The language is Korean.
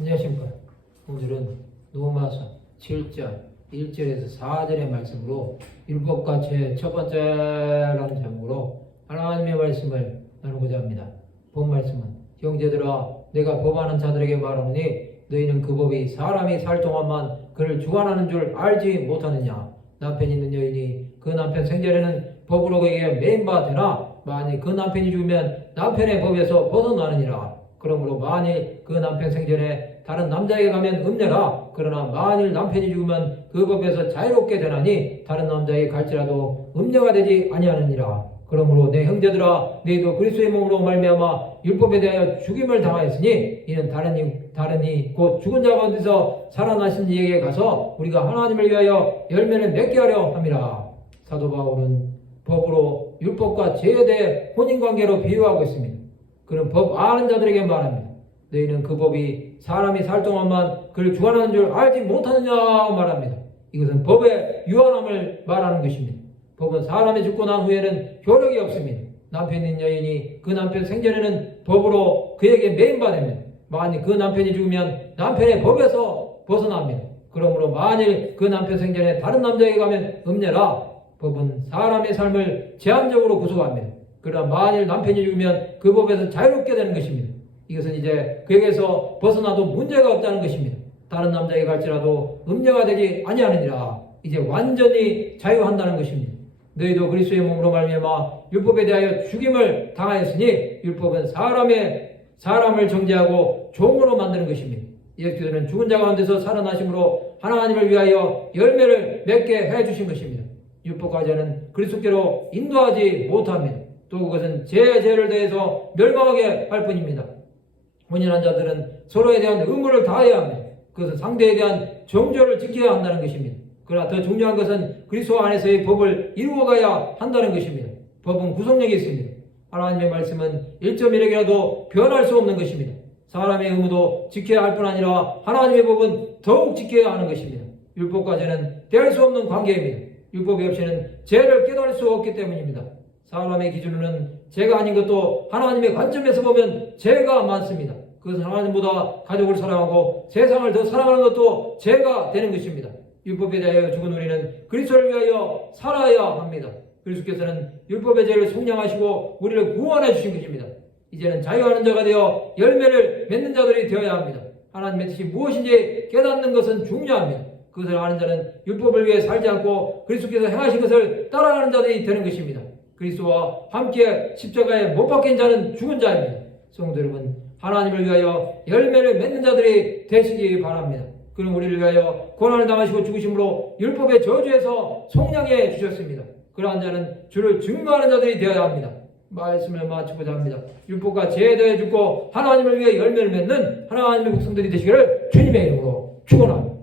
안녕하십니까. 오늘은 로마서 7장 1절에서 4절의 말씀으로 율법과 죄 첫 번째라는 제목으로 하나님의 말씀을 나누고자 합니다. 본 말씀은 형제들아 내가 법하는 자들에게 말하노니 너희는 그 법이 사람이 살 동안만 그를 주관하는 줄 알지 못하느냐. 남편 있는 여인이 그 남편 생전에는 법으로 그에게 매인바 되나 만일 그 남편이 죽으면 남편의 법에서 벗어나느니라. 그러므로 만일 그 남편 생전에 다른 남자에게 가면 음녀라. 그러나 만일 남편이 죽으면 그 법에서 자유롭게 되나니 다른 남자에게 갈지라도 음녀가 되지 아니하느니라. 그러므로 내 형제들아 너희도 그리스도의 몸으로 말미암아 율법에 대하여 죽임을 당하였으니 이는 다른이 곧 죽은 자 가운데서 살아나신 이에게 가서 우리가 하나님을 위하여 열매를 맺게 하려 함이라. 사도 바울은 법으로 율법과 죄에 대해 혼인관계로 비유하고 있습니다. 그는 법 아는 자들에게 말합니다. 너희는 그 법이 사람이 살 동안만 그를 주관하는 줄 알지 못하느냐고 말합니다. 이것은 법의 유한함을 말하는 것입니다. 법은 사람이 죽고 난 후에는 효력이 없습니다. 남편 있는 여인이 그 남편 생전에는 법으로 그에게 매인바 됩니다. 만일 그 남편이 죽으면 남편의 법에서 벗어납니다. 그러므로 만일 그 남편 생전에 다른 남자에게 가면 음녀라. 법은 사람의 삶을 제한적으로 구속합니다. 그러나 만일 남편이 죽으면 그 법에서 자유롭게 되는 것입니다. 이것은 이제 그에게서 벗어나도 문제가 없다는 것입니다. 다른 남자에게 갈지라도 음녀가 되지 아니하느니라. 이제 완전히 자유한다는 것입니다. 너희도 그리스도의 몸으로 말미암아 율법에 대하여 죽임을 당하였으니 율법은 사람을 정죄하고 종으로 만드는 것입니다. 예수께서는 죽은 자 가운데서 살아나심으로 하나님을 위하여 열매를 맺게 해주신 것입니다. 율법과 죄는 그리스도께로 인도하지 못합니다. 또 그것은 죄를 대해서 멸망하게 할 뿐입니다. 혼인한 자들은 서로에 대한 의무를 다해야 합니다. 그것은 상대에 대한 정죄를 지켜야 한다는 것입니다. 그러나 더 중요한 것은 그리스도 안에서의 법을 이루어가야 한다는 것입니다. 법은 구속력이 있습니다. 하나님의 말씀은 1.1핵이라도 변할 수 없는 것입니다. 사람의 의무도 지켜야 할 뿐 아니라 하나님의 법은 더욱 지켜야 하는 것입니다. 율법과 죄는 대할 수 없는 관계입니다. 율법이 없이는 죄를 깨달을 수 없기 때문입니다. 사람의 기준으로는 죄가 아닌 것도 하나님의 관점에서 보면 죄가 많습니다. 그것은 하나님보다 가족을 사랑하고 세상을 더 사랑하는 것도 죄가 되는 것입니다. 율법에 대하여 죽은 우리는 그리스도를 위하여 살아야 합니다. 그리스도께서는 율법의 죄를 속량하시고 우리를 구원해 주신 것입니다. 이제는 자유하는 자가 되어 열매를 맺는 자들이 되어야 합니다. 하나님의 뜻이 무엇인지 깨닫는 것은 중요합니다. 그것을 아는 자는 율법을 위해 살지 않고 그리스도께서 행하신 것을 따라가는 자들이 되는 것입니다. 그리스도와 함께 십자가에 못 박힌 자는 죽은 자입니다. 성도 여러분, 하나님을 위하여 열매를 맺는 자들이 되시기 바랍니다. 그는 우리를 위하여 고난을 당하시고 죽으심으로 율법의 저주에서 속량해 주셨습니다. 그러한 자는 주를 증거하는 자들이 되어야 합니다. 말씀을 마치고자 합니다. 율법과 죄에 대해 죽고 하나님을 위해 열매를 맺는 하나님의 백성들이 되시기를 주님의 이름으로 축원합니다.